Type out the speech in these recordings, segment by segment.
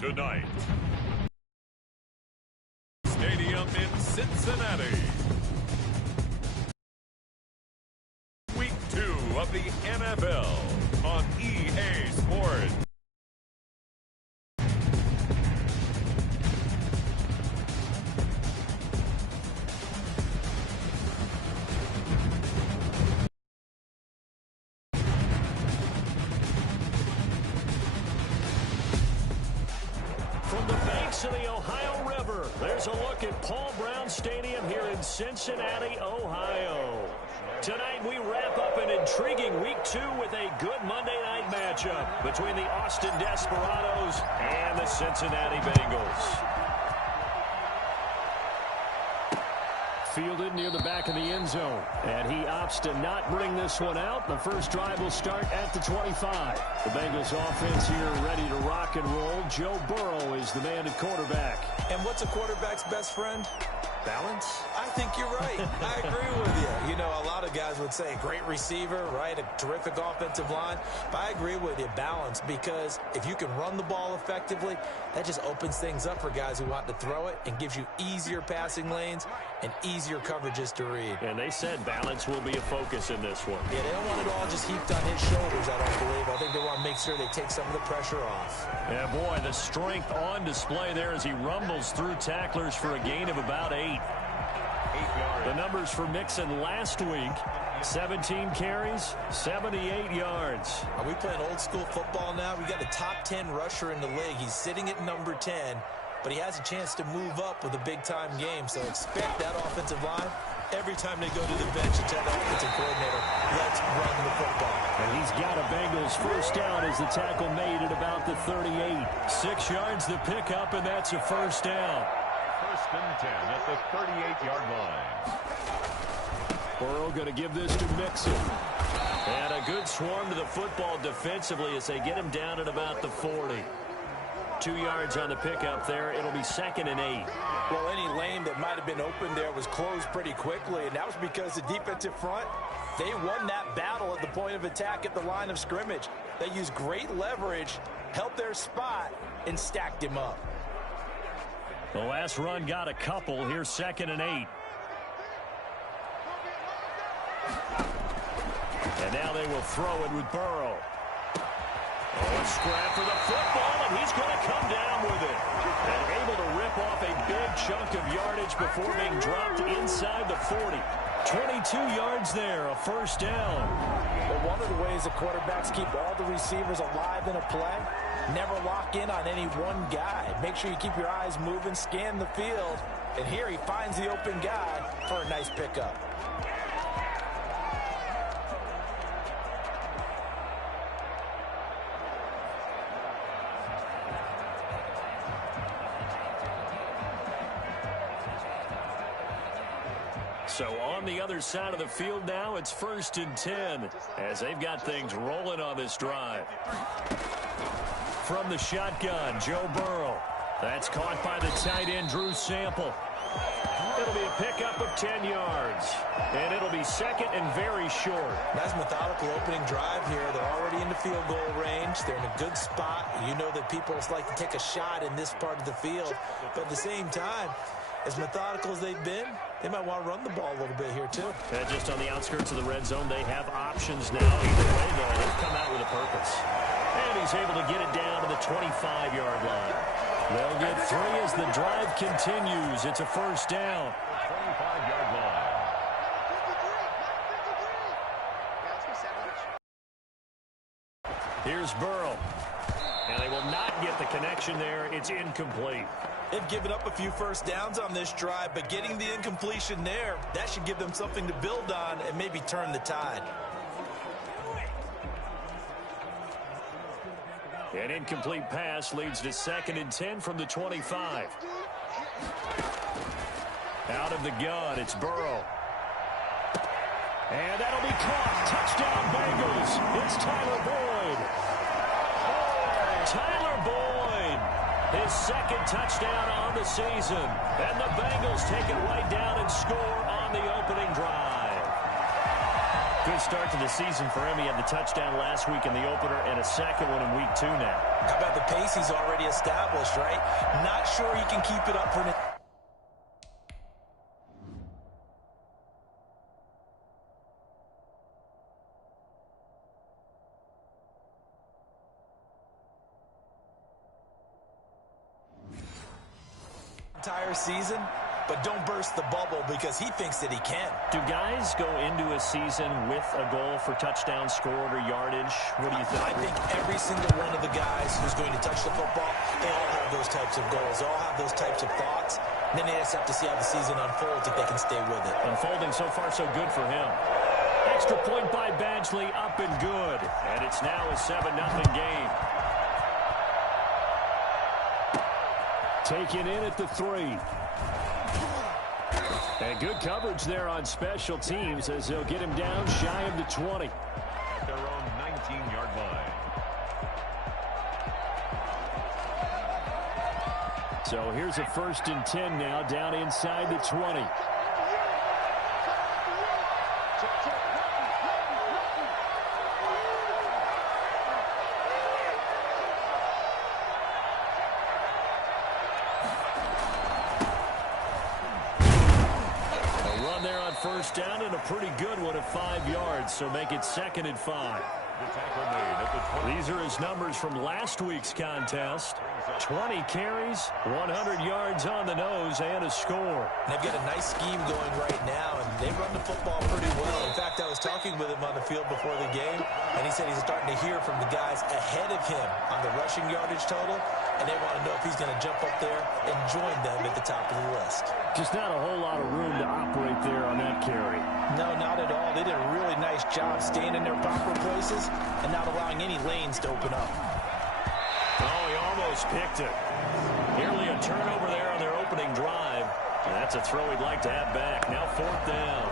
tonight. Stadium in Cincinnati. Week 2 of the NFL on EA Sports. From the banks of the Ohio River, there's a look at Paul Brown Stadium here in Cincinnati, Ohio. Tonight we wrap up an intriguing Week 2 with a good Monday night matchup between the Austin Desperados and the Cincinnati Bengals. Fielded near the back of the end zone, and he opts to not bring this one out. The first drive will start at the 25. The Bengals offense here ready to rock and roll. Joe Burrow is the man at quarterback. And what's a quarterback's best friend? Balance? I think you're right. I agree with you. You know, a lot of guys would say great receiver, right? A terrific offensive line. But I agree with you, balance, because if you can run the ball effectively, that just opens things up for guys who want to throw it and gives you easier passing lanes and easier coverages to read. And they said balance will be a focus in this one. Yeah, they don't want it all just heaped on his shoulders, I don't believe. I think they want to make sure they take some of the pressure off. Yeah, boy, the strength on display there as he rumbles through tacklers for a gain of about 8. The numbers for Mixon last week, 17 carries, 78 yards. Are we playing old school football now? We got a top 10 rusher in the league. He's sitting at number 10, but he has a chance to move up with a big-time game. So expect that offensive line. Every time they go to the bench and tell the offensive coordinator, let's run the football. And he's got a Bengals first down as the tackle made at about the 38. 6 yards the pickup, and that's a first down. First and 10 at the 38-yard line. Burrow going to give this to Mixon. And a good swarm to the football defensively as they get him down at about the 40. 2 yards on the pickup there. It'll be 2nd and 8. Well, any lane that might have been open there was closed pretty quickly, and that was because the defensive front, they won that battle at the point of attack at the line of scrimmage. They used great leverage, held their spot, and stacked him up. The last run got a couple. Here's 2nd and 8. And now they will throw it with Burrow. Oh, a scrap for the football, and he's going to come down with it. And able to rip off a big chunk of yardage before being dropped inside the 40. 22 yards there, a first down. Well, one of the ways the quarterbacks keep all the receivers alive in a play, never lock in on any one guy. Make sure you keep your eyes moving, scan the field, and here he finds the open guy for a nice pickup. So on the other side of the field now, it's 1st and 10 as they've got things rolling on this drive. From the shotgun, Joe Burrow. That's caught by the tight end, Drew Sample. It'll be a pickup of 10 yards, and it'll be 2nd and very short. Nice methodical opening drive here. They're already in the field goal range. They're in a good spot. You know that people like to take a shot in this part of the field, but at the same time, as methodical as they've been, they might want to run the ball a little bit here, too. Just on the outskirts of the red zone, they have options now. Either way, though, they've come out with a purpose. And he's able to get it down to the 25-yard line. They'll get 3 as the drive continues. It's a first down. 25-yard line. Here's Burrow. And they will not get the connection there. It's incomplete. They've given up a few first downs on this drive, but getting the incompletion there, that should give them something to build on and maybe turn the tide. An incomplete pass leads to 2nd and 10 from the 25. Out of the gun, it's Burrow. And that'll be caught. Touchdown, Bengals. It's Tyler Boyd. Tyler Boyd. His 2nd touchdown on the season. And the Bengals take it right down and score on the opening drive. Good start to the season for him. He had the touchdown last week in the opener and a second one in week 2 now. How about the pace he's already established, right? Not sure he can keep it up for an entire season, but don't burst the bubble because he thinks that he can. Do guys go into a season with a goal for touchdown scored or yardage? What do you think? I think every single one of the guys who's going to touch the football, they all have those types of goals. They all have those types of thoughts. And then they just have to see how the season unfolds if they can stay with it. Unfolding so far so good for him. Extra point by Badgley, up and good. And it's now a 7-0 game. Taken in at the 3. And good coverage there on special teams as they'll get him down shy of the 20. At their own 19-yard line. So here's a 1st and 10 now down inside the 20. First down and a pretty good one at 5 yards, so make it 2nd and 5. The tackle made at the 20. These are his numbers from last week's contest. 20 carries, 100 yards on the nose, and a score. And they've got a nice scheme going right now, and they run the football pretty well. In fact, I was talking with him on the field before the game, and he said he's starting to hear from the guys ahead of him on the rushing yardage total, and they want to know if he's going to jump up there and join them at the top of the list. Just not a whole lot of room to operate there on that carry. No, not at all. They did a really nice job staying in their proper places and not allowing any lanes to open up. Oh, he almost picked it. Nearly a turnover there on their opening drive. And that's a throw he'd like to have back. Now 4th down.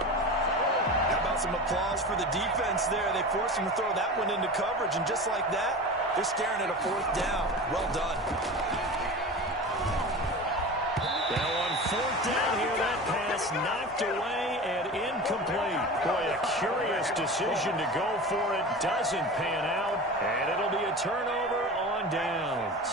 How about some applause for the defense there? They forced him to throw that one into coverage, and just like that, they're staring at a 4th down. Well done. Now on 4th down here, that pass knocked away and incomplete. Boy, a curious decision to go for it. Doesn't pan out, and it'll be a turnover on downs.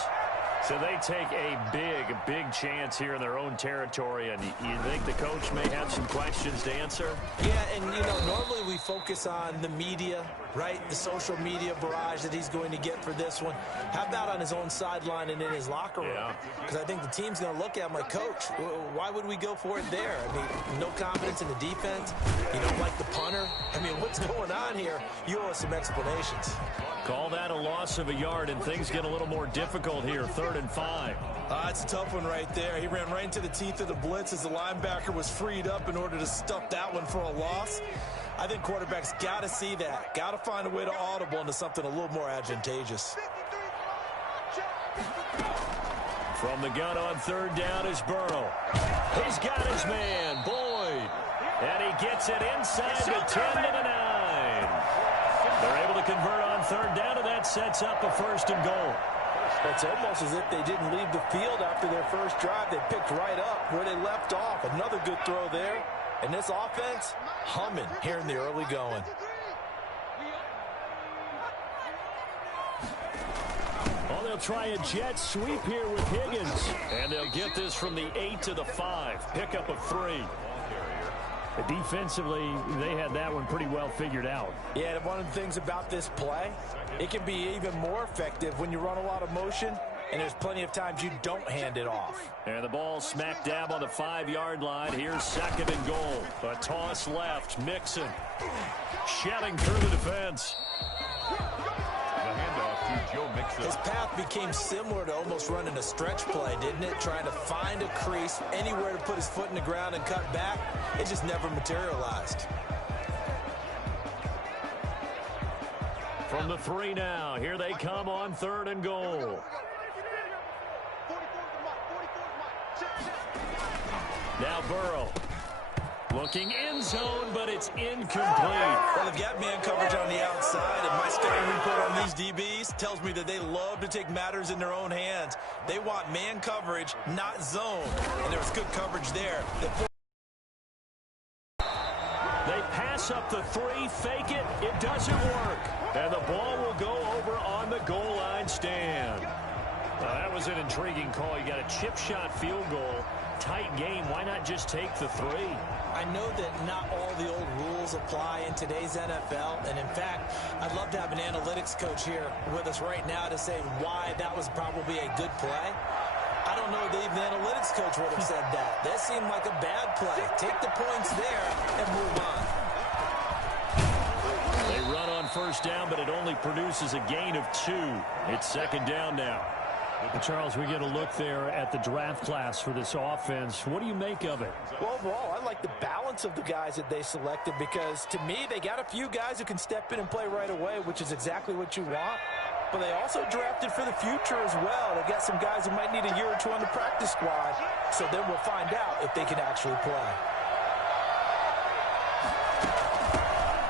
So they take a big chance here in their own territory, and you think the coach may have some questions to answer? Yeah, and, you know, normally we focus on the media, right, the social media barrage that he's going to get for this one. How about on his own sideline and in his locker room? Because I think the team's going to look at him like, Coach, why would we go for it there? I mean, no confidence in the defense. You don't like the punter. I mean, what's going on here? You owe us some explanations. Call that a loss of a yard, and things get a little more difficult here. 3rd and 5. It's a tough one right there. He ran right into the teeth of the blitz as the linebacker was freed up in order to stuff that one for a loss. I think quarterbacks got to see that. Got to find a way to audible into something a little more advantageous. From the gun on 3rd down is Burrow. He's got his man, Boyd. And he gets it inside the 10 to the 9. They're able to convert on 3rd down, and that sets up a 1st and goal. It's almost as if they didn't leave the field after their first drive. They picked right up where they left off. Another good throw there. And this offense, humming here in the early going. Oh, they'll try a jet sweep here with Higgins. And they'll get this from the 8 to the 5. Pickup of 3. Defensively, they had that one pretty well figured out. Yeah, and one of the things about this play, it can be even more effective when you run a lot of motion, and there's plenty of times you don't hand it off. And the ball smack dab on the 5-yard line. Here's 2nd and goal. A toss left. Mixon shedding through the defense. His path became similar to almost running a stretch play, didn't it? Trying to find a crease, anywhere to put his foot in the ground and cut back. It just never materialized. From the 3 now, here they come on 3rd and goal. Now Burrow. Looking end zone, but it's incomplete. Well, they've got man coverage on the outside, and my scouting report on these DBs tells me that they love to take matters in their own hands. They want man coverage, not zone. And there was good coverage there. They pass up the three, fake it. It doesn't work. And the ball will go over on the goal line stand. That was an intriguing call. You got a chip shot field goal. Tight game. Why not just take the three? I know that not all the old rules apply in today's NFL, and in fact, I'd love to have an analytics coach here with us right now to say why that was probably a good play. I don't know if even the analytics coach would have said that. That seemed like a bad play. Take the points there and move on. They run on first down, but it only produces a gain of 2. It's second down now. And Charles, we get a look there at the draft class for this offense. What do you make of it? Well, overall, I like the balance of the guys that they selected because, to me, they got a few guys who can step in and play right away, which is exactly what you want. But they also drafted for the future as well. They've got some guys who might need a year or two on the practice squad, so then we'll find out if they can actually play.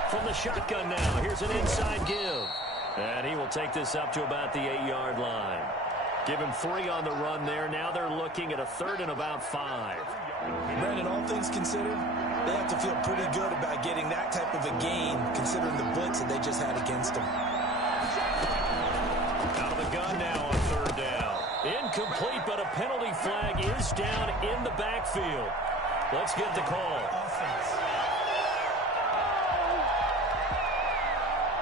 From the shotgun now, here's an inside give. And he will take this up to about the 8-yard line. Give him 3 on the run there. Now they're looking at a 3rd and about 5. Brandon, all things considered, they have to feel pretty good about getting that type of a gain, considering the blitz that they just had against them. Out of the gun now on 3rd down. Incomplete, but a penalty flag is down in the backfield. Let's get the call.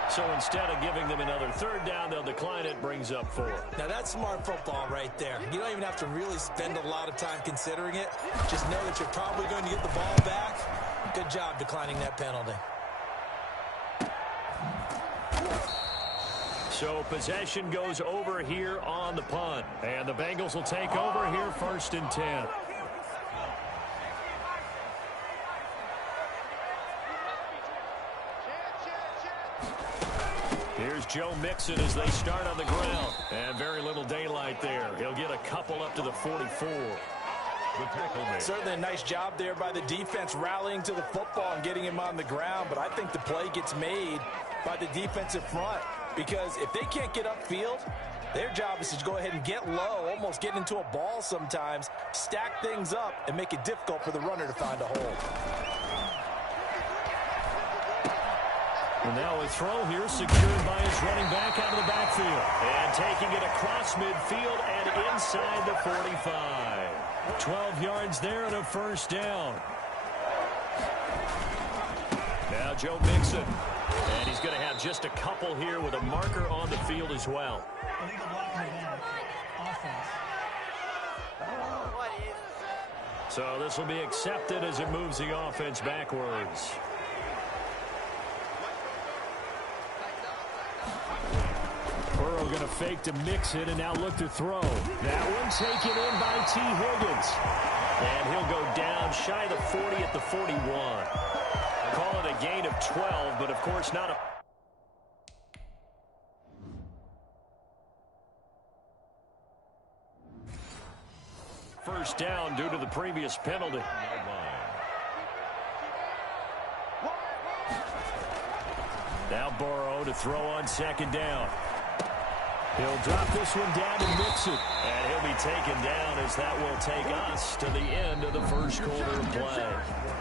So instead of giving them another 3rd down, they'll decline it, brings up 4. Now that's smart football right there. You don't even have to really spend a lot of time considering it. Just know that you're probably going to get the ball back. Good job declining that penalty. So possession goes over here on the punt. And the Bengals will take over here 1st and 10. Here's Joe Mixon as they start on the ground. And very little daylight there. He'll get a couple up to the 44. Certainly a nice job there by the defense rallying to the football and getting him on the ground. But I think the play gets made by the defensive front. Because if they can't get upfield, their job is to go ahead and get low, almost get into a ball sometimes, stack things up, and make it difficult for the runner to find a hole. And now a throw here secured by his running back out of the backfield. And taking it across midfield and inside the 45. 12 yards there and a 1st down. Now Joe Mixon. And he's going to have just a couple here with a marker on the field as well. So this will be accepted as it moves the offense backwards. Burrow going to fake to Mixon and now look to throw. That one taken in by T. Higgins. And he'll go down shy of the 40 at the 41. Call it a gain of 12, but of course not a... First down due to the previous penalty. Now Burrow to throw on 2nd down. He'll drop this one down to Mixon. And he'll be taken down as that will take us to the end of the 1st quarter of play.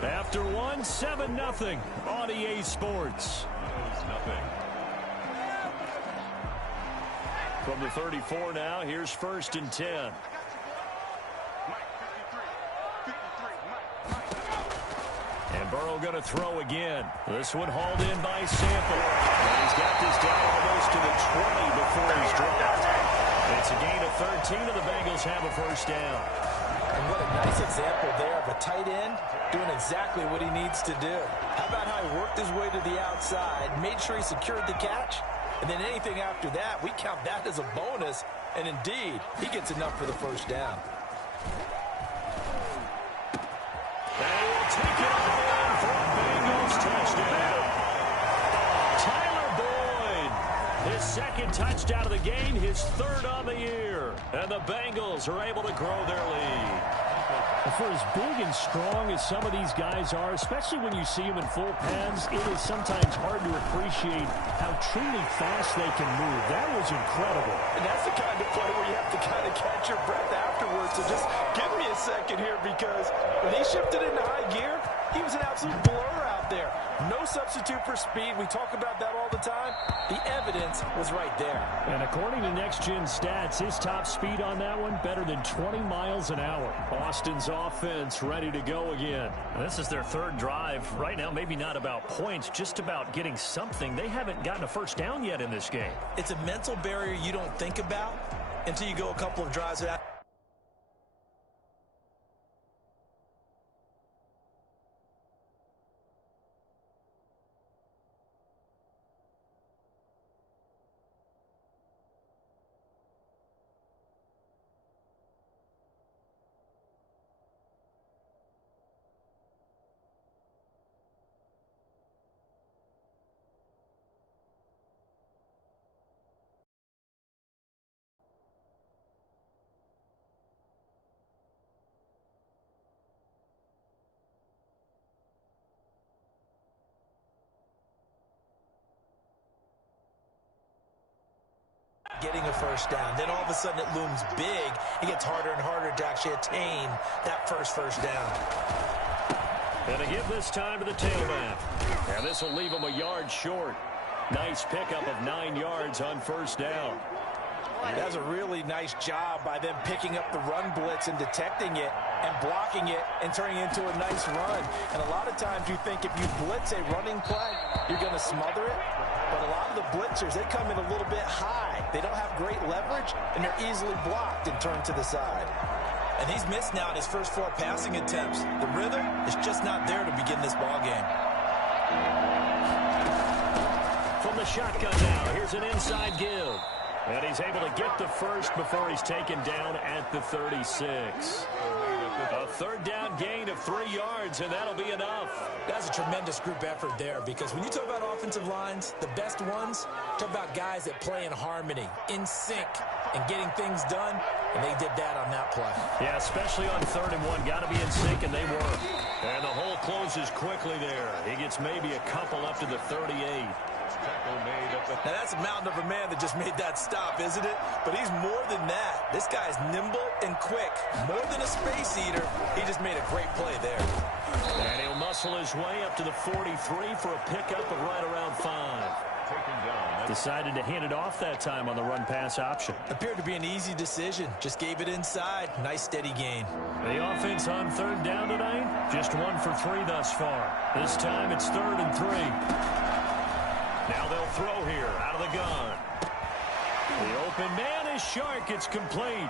After 1, 7-0 on EA Sports. From the 34 now, here's 1st and 10. And Burrow going to throw again. This one hauled in by Sample. And he's got this down almost to the 20 before he's dropped. It's a gain of 13, and the Bengals have a 1st down. And what a nice example there of a tight end doing exactly what he needs to do. How about how he worked his way to the outside, made sure he secured the catch, and then anything after that, we count that as a bonus. And indeed, he gets enough for the 1st down. They will take it all in for a Bengals touchdown. Tyler Boyd, his 2nd touchdown of the game, his 3rd on the year. And the Bengals are able to grow their lead. For as big and strong as some of these guys are, especially when you see them in full pads, it is sometimes hard to appreciate how truly fast they can move. That was incredible. And that's the kind of play where you have to kind of catch your breath afterwards. So just give me a second here, because when he shifted into high gear, he was an absolute blur out there. No substitute for speed. We talk about that all the time. The evidence was right there. And according to Next Gen Stats, his top speed on that one, better than 20 miles an hour. Austin's offense ready to go again. This is their third drive. Right now, maybe not about points, just about getting something. They haven't gotten a first down yet in this game. It's a mental barrier you don't think about until you go a couple of drives without. Getting a first down. Then all of a sudden it looms big. It gets harder and harder to actually attain that first down. And to give this time to the tailback. And this will leave him a yard short. Nice pickup of 9 yards on first down. That's a really nice job by them picking up the run blitz and detecting it and blocking it and turning it into a nice run. And a lot of times you think if you blitz a running play, you're going to smother it. But a lot of the blitzers, they come in a little bit high. They don't have great leverage, and they're easily blocked and turned to the side. And he's missed now in his first 4 passing attempts. The rhythm is just not there to begin this ball game. From the shotgun now, here's an inside give. And he's able to get the first before he's taken down at the 36. A third down gain of 3 yards, and that'll be enough. That's a tremendous group effort there, because when you talk about offensive lines, the best ones, talk about guys that play in harmony, in sync, and getting things done, and they did that on that play. Yeah, especially on 3rd and 1. Got to be in sync, and they were. And the hole closes quickly there. He gets maybe a couple up to the 38. Now, that's a mountain of a man that just made that stop, isn't it? But he's more than that. This guy's nimble and quick. More than a space eater, he just made a great play there. And he'll muscle his way up to the 43 for a pickup of right around 5. Decided to hand it off that time on the run-pass option. Appeared to be an easy decision. Just gave it inside. Nice, steady gain. The offense on 3rd down tonight, just 1 for 3 thus far. This time it's 3rd and 3. Now they'll throw here out of the gun. The open man is Shark. It's complete.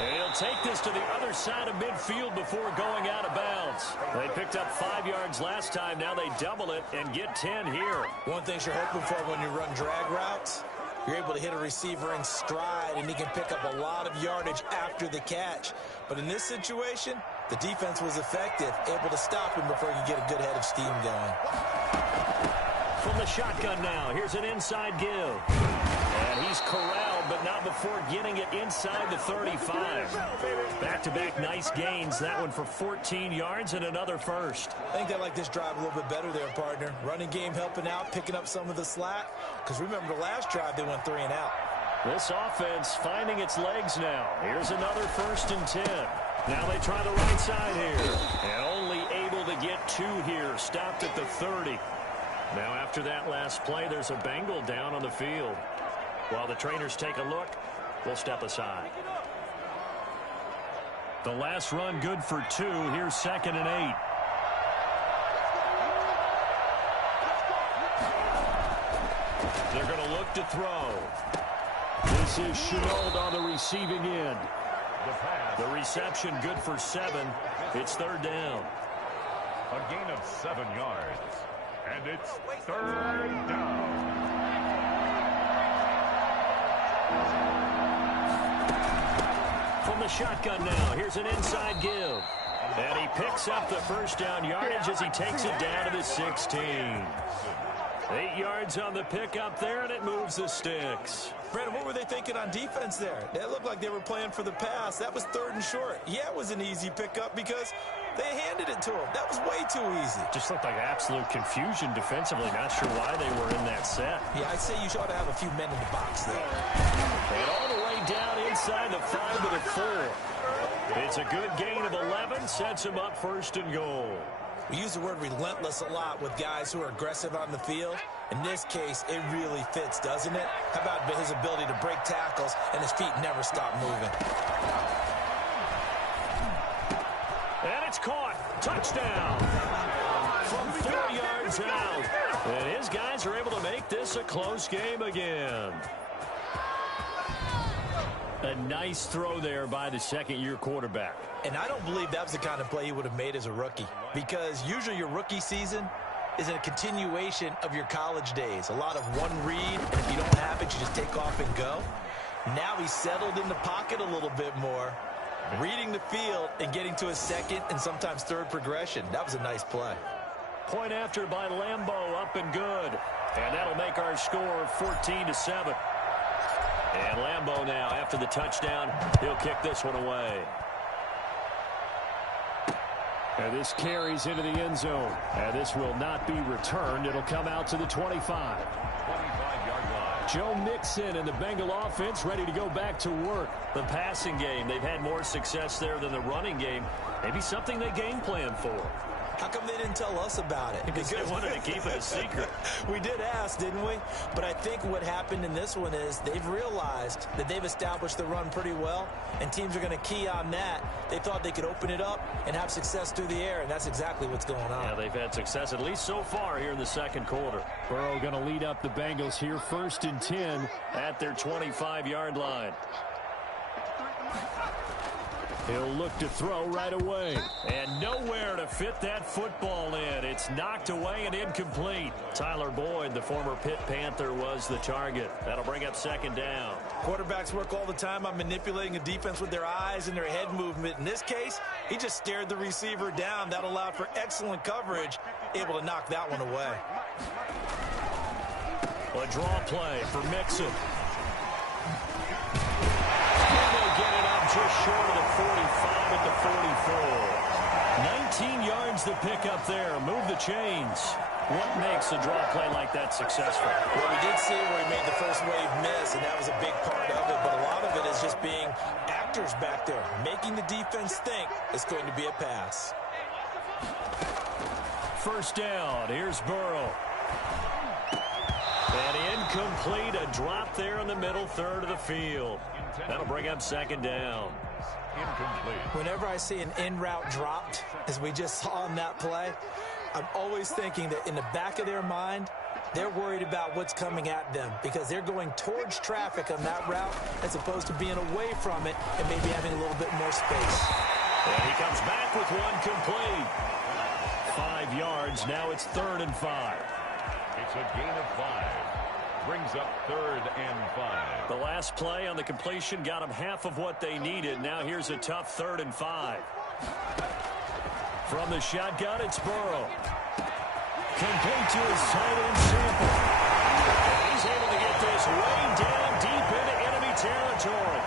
And he'll take this to the other side of midfield before going out of bounds. They picked up 5 yards last time. Now they double it and get 10 here. One thing you're hoping for when you run drag routes, you're able to hit a receiver in stride, and he can pick up a lot of yardage after the catch. But in this situation, the defense was effective, able to stop him before he could get a good head of steam going. From the shotgun now, here's an inside give. And he's corralled, but not before getting it inside the 35. Back-to-back nice gains. That one for 14 yards and another first. I think they like this drive a little bit better there, partner. Running game helping out, picking up some of the slack. Because remember, the last drive, they went 3 and out. This offense finding its legs now. Here's another 1st and 10. Now they try the right side here. And only able to get 2 here. Stopped at the 30. Now after that last play, there's a Bengal down on the field. While the trainers take a look, we'll step aside. The last run good for 2. Here's 2nd and 8. They're going to look to throw. This is Chenault on the receiving end. The reception good for 7. It's 3rd down. A gain of 7 yards. And it's 3rd down. From the shotgun now, here's an inside give. And he picks up the first down yardage as he takes it down to the 16. 8 yards on the pickup there, and it moves the sticks. Brandon, what were they thinking on defense there? That looked like they were playing for the pass. That was 3rd and short. Yeah, it was an easy pickup because they handed it to him. That was way too easy. Just looked like absolute confusion defensively. Not sure why they were in that set. Yeah, I'd say you ought to have a few men in the box there. And all the way down inside the 5 to the 4. It's a good gain of 11. Sets him up 1st and goal. We use the word relentless a lot with guys who are aggressive on the field. In this case, it really fits, doesn't it? How about his ability to break tackles and his feet never stop moving? And it's caught. Touchdown. From 4 yards out. And his guys are able to make this a close game again. A nice throw there by the second-year quarterback. And I don't believe that was the kind of play he would have made as a rookie, because usually your rookie season is a continuation of your college days. A lot of one read, and if you don't have it, you just take off and go. Now he's settled in the pocket a little bit more, reading the field and getting to his second and sometimes third progression. That was a nice play. Point after by Lambeau, up and good. And that'll make our score 14-7. And Lambeau now, after the touchdown, he'll kick this one away. And this carries into the end zone. And this will not be returned. It'll come out to the 25. 25-yard line. Joe Mixon and the Bengal offense ready to go back to work. The passing game, they've had more success there than the running game. Maybe something they game plan for. How come they didn't tell us about it? Because they wanted to keep it a secret. We did ask, didn't we? But I think what happened in this one is they've realized that they've established the run pretty well, and teams are going to key on that. They thought they could open it up and have success through the air, and that's exactly what's going on. Yeah, they've had success at least so far here in the second quarter. Burrow going to lead up the Bengals here, 1st and 10 at their 25-yard line. He'll look to throw right away. And nowhere to fit that football in. It's knocked away and incomplete. Tyler Boyd, the former Pitt Panther, was the target. That'll bring up second down. Quarterbacks work all the time on manipulating a defense with their eyes and their head movement. In this case, he just stared the receiver down. That allowed for excellent coverage, able to knock that one away. A draw play for Mixon. Just short of the 45 at the 44. 19 yards to pick up there. Move the chains. What makes a draw play like that successful? Well, we did see where he made the first wave miss, and that was a big part of it. But a lot of it is just being actors back there, making the defense think it's going to be a pass. First down. Here's Burrow. And incomplete. A drop there in the middle third of the field. That'll bring up second down. Incomplete. Whenever I see an in-route dropped, as we just saw in that play, I'm always thinking that in the back of their mind, they're worried about what's coming at them because they're going towards traffic on that route as opposed to being away from it and maybe having a little bit more space. And he comes back with one complete. 5 yards. Now it's 3rd and 5. It's a gain of 5. Brings up 3rd and 5. The last play on the completion got them half of what they needed. Now here's a tough 3rd and 5. From the shotgun, it's Burrow. Complete to his tight end Sample. He's able to get this way down deep into enemy territory.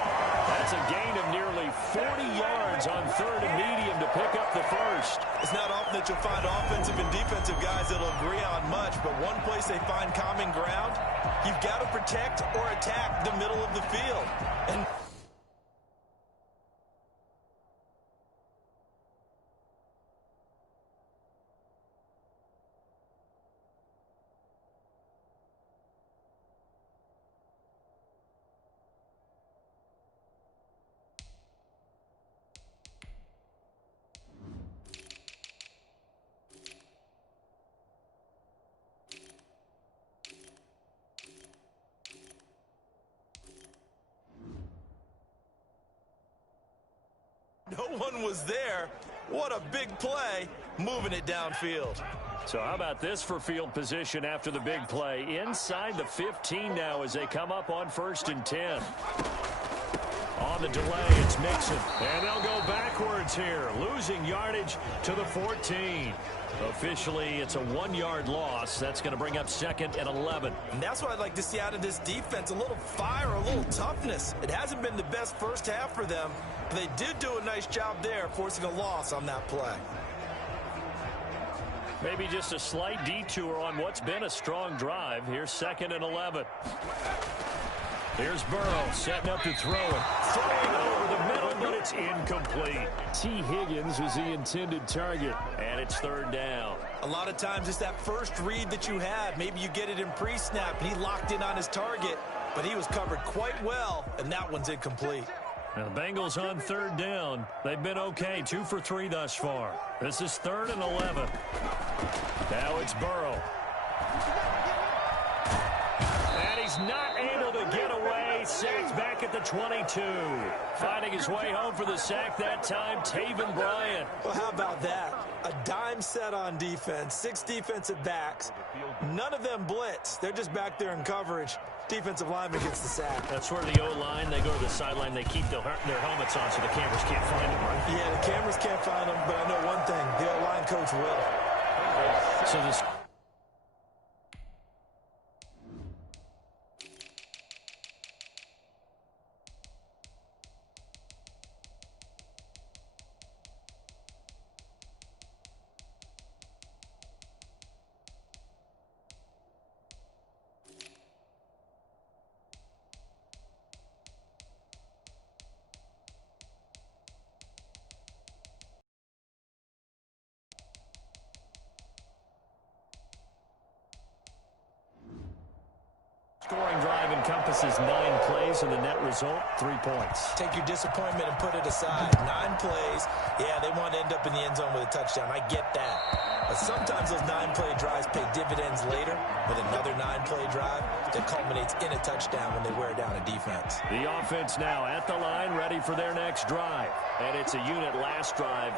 That's a gain of nearly 40 yards on 3rd and medium to pick up the first. It's not often that you'll find offensive and defensive guys that'll agree on much, but one place they find common ground, you've got to protect or attack the middle of the field. And no one was there. What a big play, moving it downfield. So how about this for field position after the big play? Inside the 15 now as they come up on 1st and 10. On the delay, it's Mixon. And they'll go backwards here, losing yardage to the 14. Officially, it's a 1-yard loss. That's going to bring up 2nd and 11. And that's what I'd like to see out of this defense, a little fire, a little toughness. It hasn't been the best first half for them, but they did do a nice job there, forcing a loss on that play. Maybe just a slight detour on what's been a strong drive. Here's 2nd and 11. Here's Burrow setting up to throw it. Throwing over the middle, but it's incomplete. T. Higgins was the intended target. And it's third down. A lot of times it's that first read that you have. Maybe you get it in pre-snap, and he locked in on his target, but he was covered quite well, and that one's incomplete. Now the Bengals on third down. They've been okay, 2 for 3 thus far. This is 3rd and 11. Now it's Burrow. And he's not able to get away. Sacked back at the 22. Finding his way home for the sack that time, Taven Bryan. Well, how about that? A dime set on defense, 6 defensive backs. None of them blitz. They're just back there in coverage. Defensive lineman gets the sack. That's where the O-line, they go to the sideline, they keep their helmets on so the cameras can't find them, right? Yeah, the cameras can't find them, but I know one thing. The O-line coach will. So this... Scoring drive encompasses 9 plays, and the net result, 3 points. Take your disappointment and put it aside. 9 plays. Yeah, they want to end up in the end zone with a touchdown. I get that. But sometimes those 9-play drives pay dividends later with another 9-play drive that culminates in a touchdown when they wear down a defense. The offense now at the line, ready for their next drive. And it's a unit last drive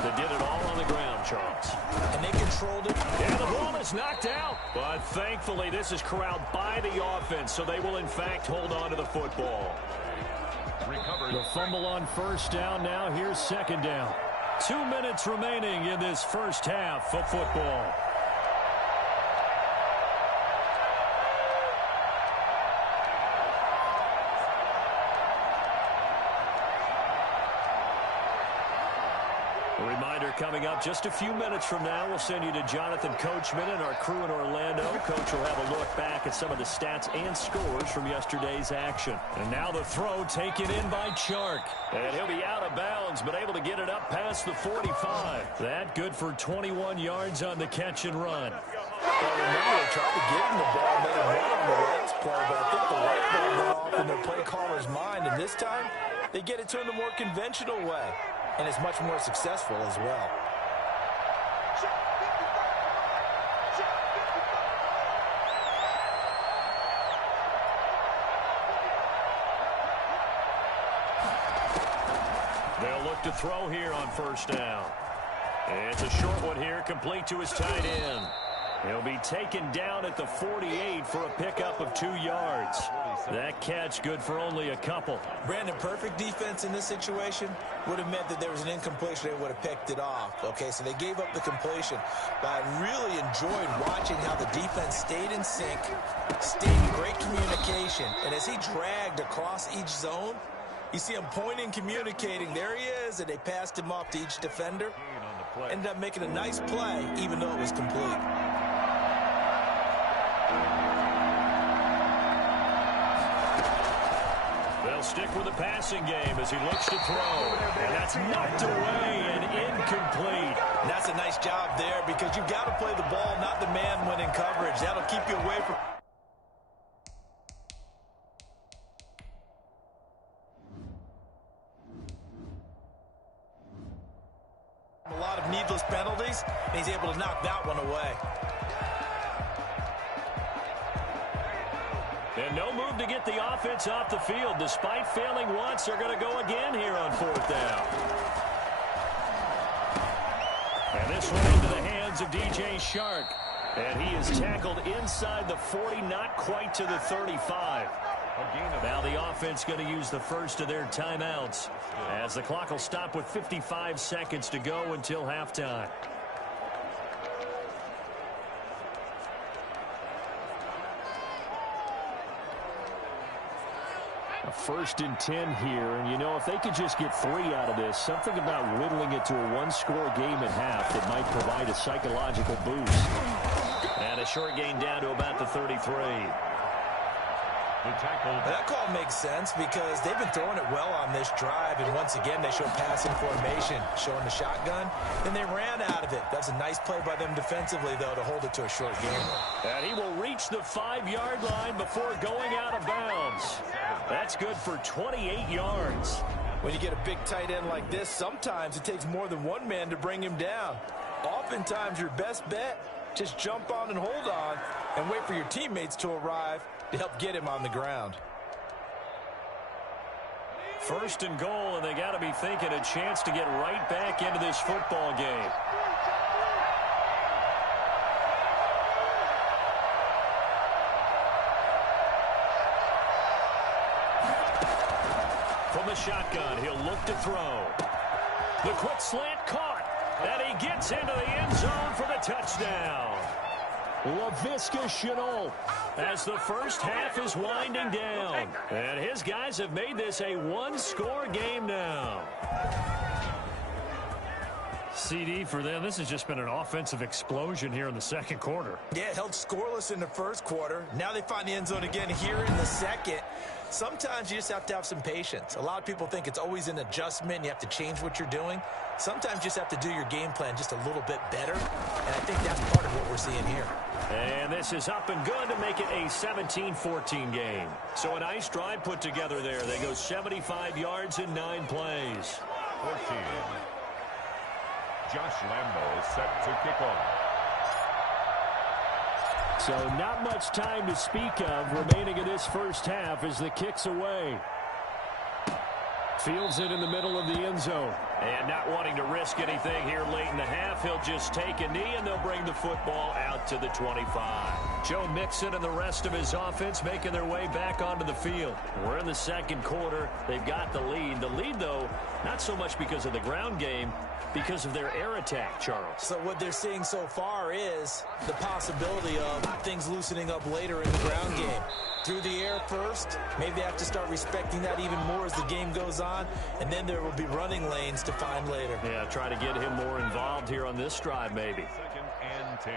that did it all on the ground, Charles. And they controlled it. And the ball is knocked out. But thankfully, this is corralled by the offense, so they will, in fact, hold on to the football. The fumble on first down now. Here's second down. 2 minutes remaining in this first half of football. A reminder coming up just a few minutes from now, we'll send you to Jonathan Coachman and our crew in Orlando. Coach will have a look back at some of the stats and scores from yesterday's action. And now the throw taken in by Chark. And he'll be out of bounds, but able to get it up past the 45. That good for 21 yards on the catch and run. Well, remember, they tried to give him the ball and let him run on the last play, but I think the light bulb went off in their play caller's mind. And this time, they get it to him the more conventional way. And it's much more successful as well. They'll look to throw here on first down. It's a short one here, complete to his tight end. He'll be taken down at the 48 for a pickup of 2 yards. That catch good for only a couple. Brandon, perfect defense in this situation would have meant that there was an incompletion. They would have picked it off. Okay, so they gave up the completion. But I really enjoyed watching how the defense stayed in sync, stayed in great communication. And as he dragged across each zone, you see him pointing, communicating. There he is, and they passed him off to each defender. Ended up making a nice play, even though it was complete. They'll stick with the passing game as he looks to throw. And that's knocked away and incomplete. And that's a nice job there because you've got to play the ball, not the man when in coverage. That'll keep you away from... a lot of needless penalties, and he's able to knock that one away. And no move to get the offense off the field. Despite failing once, they're going to go again here on fourth down. And this one into the hands of DJ Chark. And he is tackled inside the 40, not quite to the 35. Now the offense going to use the first of their timeouts as the clock will stop with 55 seconds to go until halftime. A 1st and 10 here, and you know, if they could just get 3 out of this, something about whittling it to a 1-score game at half that might provide a psychological boost. And a short gain down to about the 33. The tackle. That call makes sense because they've been throwing it well on this drive, and once again they show passing formation, showing the shotgun, and they ran out of it. That's a nice play by them defensively, though, to hold it to a short game. And he will reach the 5-yard line before going out of bounds. That's good for 28 yards. When you get a big tight end like this, sometimes it takes more than one man to bring him down. Oftentimes your best bet, just jump on and hold on and wait for your teammates to arrive to help get him on the ground. First and goal, and they got to be thinking a chance to get right back into this football game. From the shotgun, he'll look to throw. The quick slant caught, and he gets into the end zone for the touchdown. Laviska Shenault as the first half is winding down. And his guys have made this a one-score game now. CD for them, this has just been an offensive explosion here in the second quarter. Yeah, held scoreless in the first quarter. Now they find the end zone again here in the second. Sometimes you just have to have some patience. A lot of people think it's always an adjustment. You have to change what you're doing. Sometimes you just have to do your game plan just a little bit better. And I think that's part of what we're seeing here. And this is up and good to make it a 17-14 game. So a nice drive put together there. They go 75 yards in 9 plays. 14. Josh Lambo set to kick off. So not much time to speak of remaining in this first half as the kick's away. Fields it in the middle of the end zone. And not wanting to risk anything here late in the half, he'll just take a knee and they'll bring the football out to the 25. Joe Mixon and the rest of his offense making their way back onto the field. We're in the second quarter. They've got the lead. The lead, though, not so much because of the ground game, because of their air attack, Charles. So what they're seeing so far is the possibility of things loosening up later in the ground game. Through the air first, maybe they have to start respecting that even more as the game goes on, and then there will be running lanes to find later. Yeah, try to get him more involved here on this drive, maybe. 2nd and 10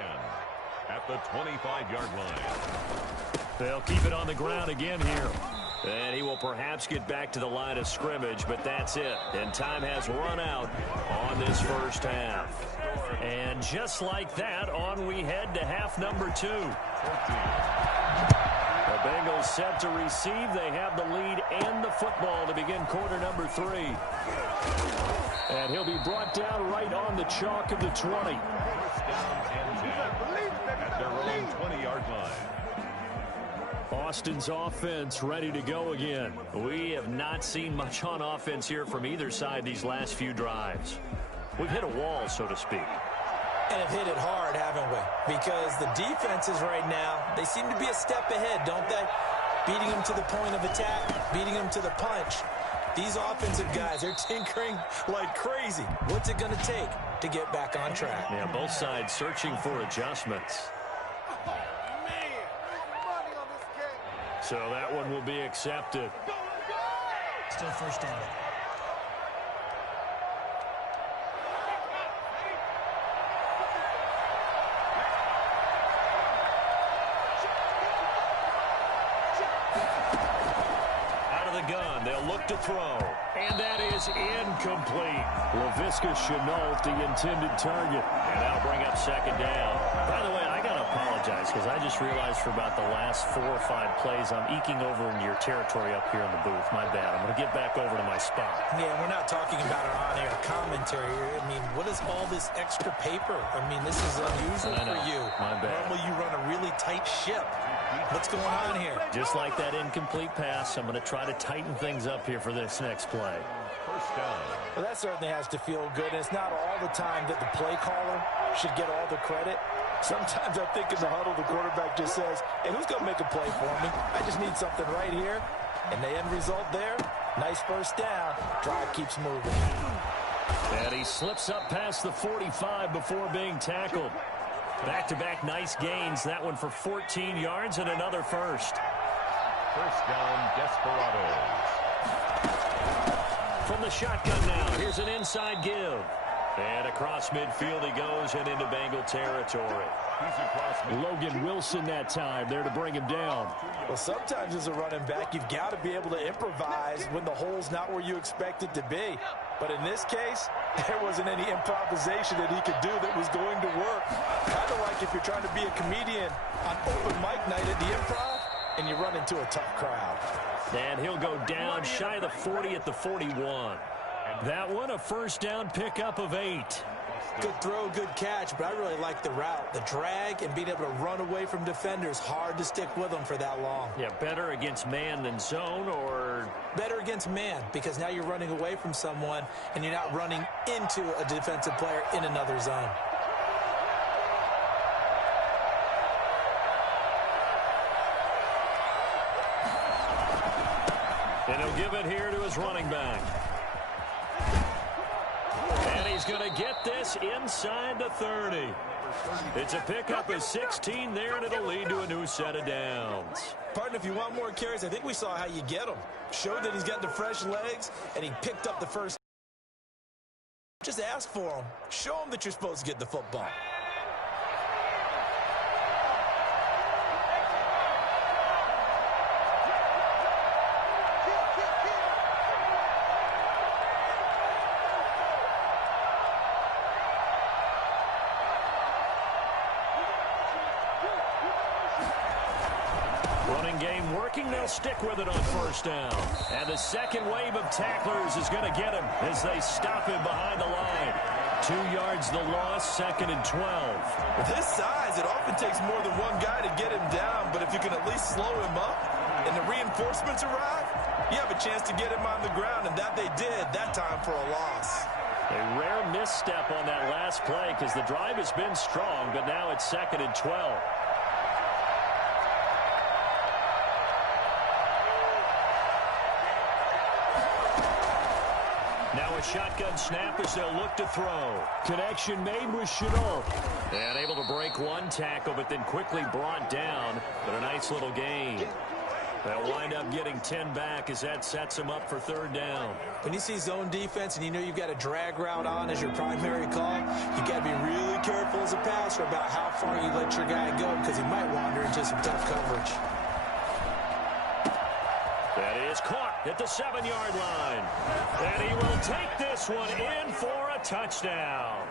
at the 25-yard line. They'll keep it on the ground again here. And he will perhaps get back to the line of scrimmage, but that's it. And time has run out on this first half. And just like that, on we head to half number 2. 14. The Bengals set to receive. They have the lead and the football to begin quarter number 3. And he'll be brought down right on the chalk of the 20. First down and 10 at their own 20-yard line. Austin's offense ready to go again. We have not seen much on offense here from either side these last few drives. We've hit a wall, so to speak. And have hit it hard, haven't we? Because the defenses right now, they seem to be a step ahead, don't they? Beating them to the point of attack, beating them to the punch. These offensive guys, they're tinkering like crazy. What's it going to take to get back on track? Yeah, both sides searching for adjustments. So that one will be accepted. Still first down. Out of the gun, they'll look to throw. And that is incomplete. Laviska Shenault, the intended target. And that'll bring up second down. By the way, I got to apologize because I just realized for about the last 4 or 5 plays I'm eking over into your territory up here in the booth. My bad. I'm going to get back over to my spot. Yeah, we're not talking about an on-air commentary. I mean, what is all this extra paper? I mean, this is unusual for you. My bad. Normally you run a really tight ship. What's going on here? Just like that incomplete pass, I'm going to try to tighten things up here for this next play. First down. Well, that certainly has to feel good, and it's not all the time that the play caller should get all the credit. Sometimes I think in the huddle, the quarterback just says, hey, who's going to make a play for me? I just need something right here. And the end result there, nice first down. Drive keeps moving. And he slips up past the 45 before being tackled. Back-to-back nice gains. That one for 14 yards and another first. First down, Desperados. From the shotgun now, here's an inside give. And across midfield he goes and into Bengal territory. Logan Wilson that time there to bring him down. Well, sometimes as a running back, you've got to be able to improvise when the hole's not where you expect it to be. But in this case, there wasn't any improvisation that he could do that was going to work. Kind of like if you're trying to be a comedian on open mic night at the Improv and you run into a tough crowd. And he'll go down shy of the 40 at the 41. That one a first down pickup of 8. Good throw, good catch, but I really like the route. The drag and being able to run away from defenders, hard to stick with them for that long. Yeah, better against man than zone, or? Better against man, because now you're running away from someone and you're not running into a defensive player in another zone. And he'll give it here to his running back. And he's going to get this inside the 30. It's a pickup of 16 there, and it'll lead to a new set of downs. Partner, if you want more carries, I think we saw how you get them. Showed that he's got the fresh legs, and he picked up the first. Just ask for him. Show him that you're supposed to get the football. They'll stick with it on first down. And the second wave of tacklers is going to get him as they stop him behind the line. 2 yards the loss, 2nd and 12. With his size, it often takes more than one guy to get him down, but if you can at least slow him up and the reinforcements arrive, you have a chance to get him on the ground, and that they did that time for a loss. A rare misstep on that last play because the drive has been strong, but now it's 2nd and 12. Now a shotgun snap as they'll look to throw. Connection made with Chenault. And able to break one tackle, but then quickly brought down. But a nice little gain. They'll wind up getting 10 back as that sets them up for 3rd down. When you see zone defense and you know you've got a drag route on as your primary call, you've got to be really careful as a passer about how far you let your guy go because he might wander into some tough coverage. That is caught at the 7-yard line. And he will take this one in for a touchdown.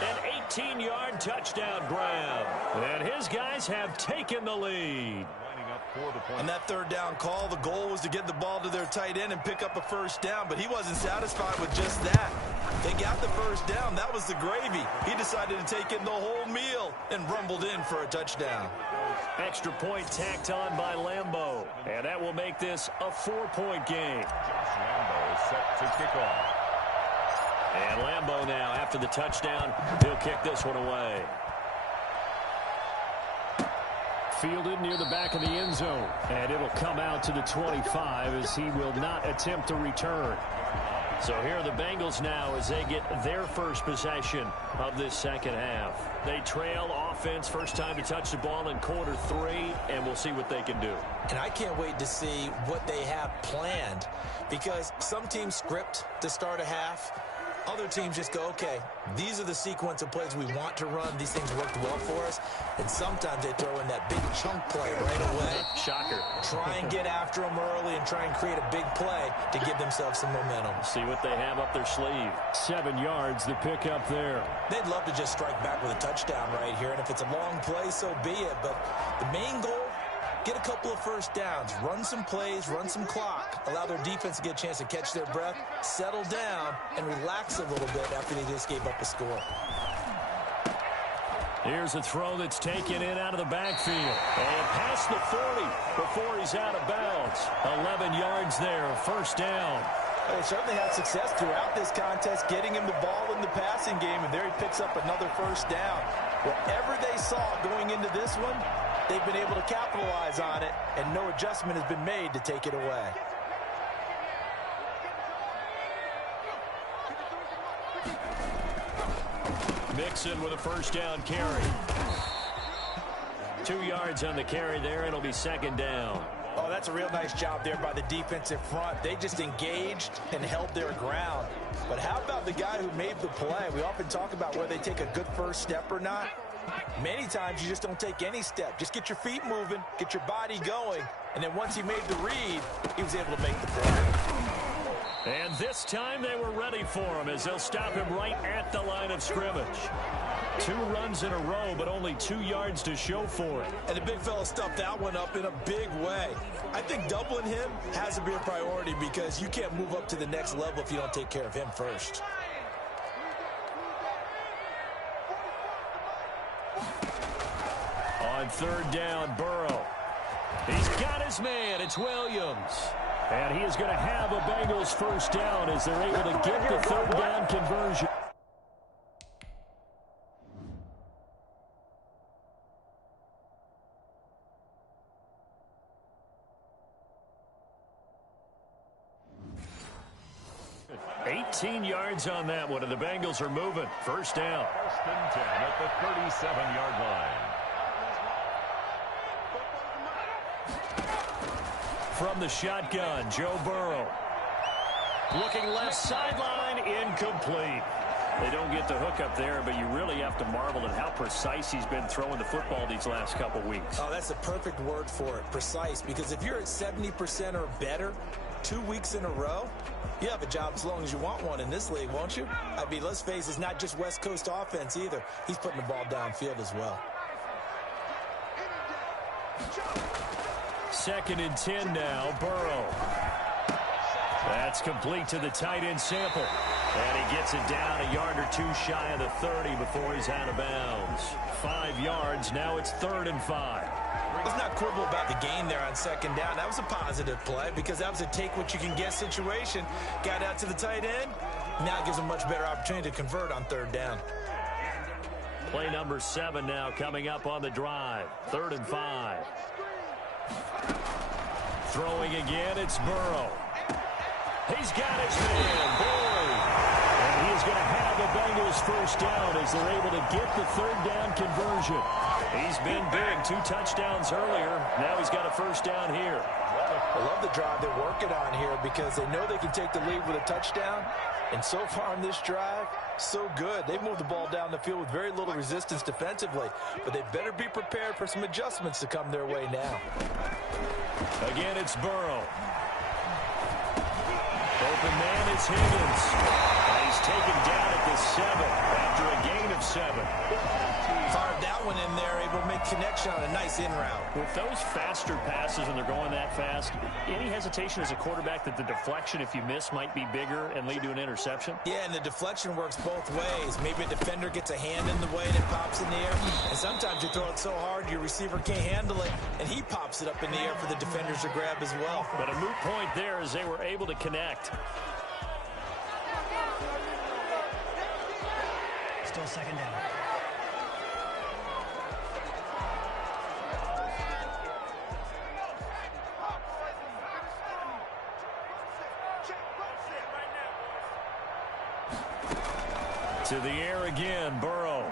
An 18-yard touchdown grab. And his guys have taken the lead. On that 3rd down call, the goal was to get the ball to their tight end and pick up a first down, but he wasn't satisfied with just that. They got the first down. That was the gravy. He decided to take in the whole meal and rumbled in for a touchdown. Extra point tacked on by Lambo. And that will make this a 4-point game. Josh Lambo is set to kick off. And Lambo now, after the touchdown, he'll kick this one away. Fielded near the back of the end zone. And it'll come out to the 25 as he will not attempt to return. So here are the Bengals now as they get their first possession of this second half. They trail offense, first time to touch the ball in quarter 3, and we'll see what they can do. And I can't wait to see what they have planned because some teams script to start a half. Other teams just go, okay, these are the sequence of plays we want to run. These things worked well for us. And sometimes they throw in that big chunk play right away. Shocker. Try and get after them early and try and create a big play to give themselves some momentum. See what they have up their sleeve. 7 yards, the pickup there. They'd love to just strike back with a touchdown right here. And if it's a long play, so be it. But the main goal, get a couple of first downs, run some plays, run some clock, allow their defense to get a chance to catch their breath, settle down, and relax a little bit after they just gave up a score. Here's a throw that's taken in out of the backfield. And past the 40 before he's out of bounds. 11 yards there, first down. They certainly had success throughout this contest, getting him the ball in the passing game, and there he picks up another first down. Whatever they saw going into this one, they've been able to capitalize on it, and no adjustment has been made to take it away. Mixon with a first down carry. 2 yards on the carry there, and it'll be second down. Oh, that's a real nice job there by the defensive front. They just engaged and held their ground. But how about the guy who made the play? We often talk about whether they take a good first step or not. Many times you just don't take any step. Just get your feet moving, get your body going, and then once he made the read, he was able to make the play. And this time they were ready for him as they'll stop him right at the line of scrimmage. 2 runs in a row, but only 2 yards to show for it. And the big fella stuffed that one up in a big way. I think doubling him has to be a priority because you can't move up to the next level if you don't take care of him first. On 3rd down, Burrow. He's got his man. It's Williams. And he is going to have a Bengals first down as they're able to get the 3rd down conversion. $18 yards on that one, and the Bengals are moving. First down. 1st and 10 at the 37-yard line. From the shotgun, Joe Burrow. Looking left sideline, incomplete. They don't get the hook up there, but you really have to marvel at how precise he's been throwing the football these last couple weeks. Oh, that's a perfect word for it, precise, because if you're at 70% or better 2 weeks in a row, you have a job as long as you want one in this league, won't you? I mean, let's face it, it's not just West Coast offense either. He's putting the ball downfield as well. 2nd and 10 now, Burrow. That's complete to the tight end Sample. And he gets it down a yard or 2 shy of the 30 before he's out of bounds. 5 yards, now it's 3rd and 5. Let's not quibble about the gain there on 2nd down. That was a positive play because that was a take-what-you-can-get situation. Got out to the tight end. Now it gives him a much better opportunity to convert on 3rd down. Play number 7 now coming up on the drive. 3rd and 5. Throwing again, it's Burrow. He's got his man, Boyd. And he is going to have the Bengals first down as they're able to get the 3rd down conversion. He's been big, 2 touchdowns earlier. Now he's got a first down here. I love the drive they're working on here because they know they can take the lead with a touchdown. And so far in this drive, so good. They've moved the ball down the field with very little resistance defensively. But they better be prepared for some adjustments to come their way now. Again, it's Burrow. Open man is Higgins. And he's taken down at the 7 after a gain of 7. Fired that one in there, able to make connection on a nice in route. With those faster passes when they're going that fast, any hesitation as a quarterback that the deflection, if you miss, might be bigger and lead to an interception? Yeah, and the deflection works both ways. Maybe a defender gets a hand in the way and it pops in the air. And sometimes you throw it so hard your receiver can't handle it, and he pops it up in the air for the defenders to grab as well. But a moot point there as they were able to connect. Still 2nd down. To the air again, Burrow.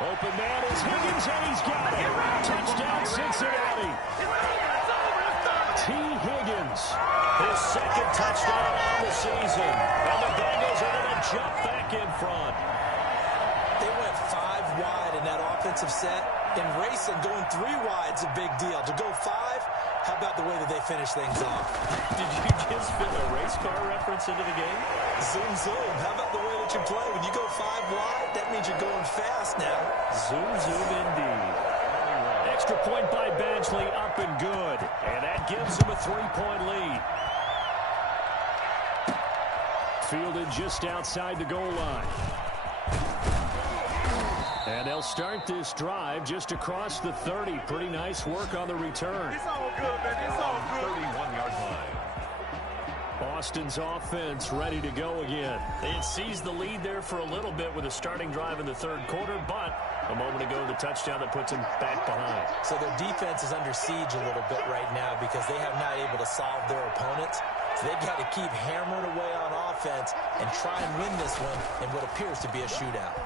Open man is Higgins, and he's got it. Touchdown, Cincinnati. T. Higgins, his 2nd touchdown on the season. And the Bengals are going to jump back in front. They went 5 wide in that offensive set. In racing, going 3 wide's a big deal. To go 5, how about the way that they finish things off? Did you just fit a race car reference into the game? Zoom, zoom. How about the way that you play? When you go 5 wide, that means you're going fast now. Zoom, zoom indeed. Extra point by Badgley, up and good. And that gives them a 3-point lead. Fielded just outside the goal line. And they'll start this drive just across the 30. Pretty nice work on the return. It's all good, baby. It's all good. 31-yard line. Austin's offense ready to go again. They had seized the lead there for a little bit with a starting drive in the 3rd quarter, but a moment ago the touchdown that puts them back behind. So their defense is under siege a little bit right now because they have not able to solve their opponents. So they've got to keep hammering away on offense and try and win this one in what appears to be a shootout.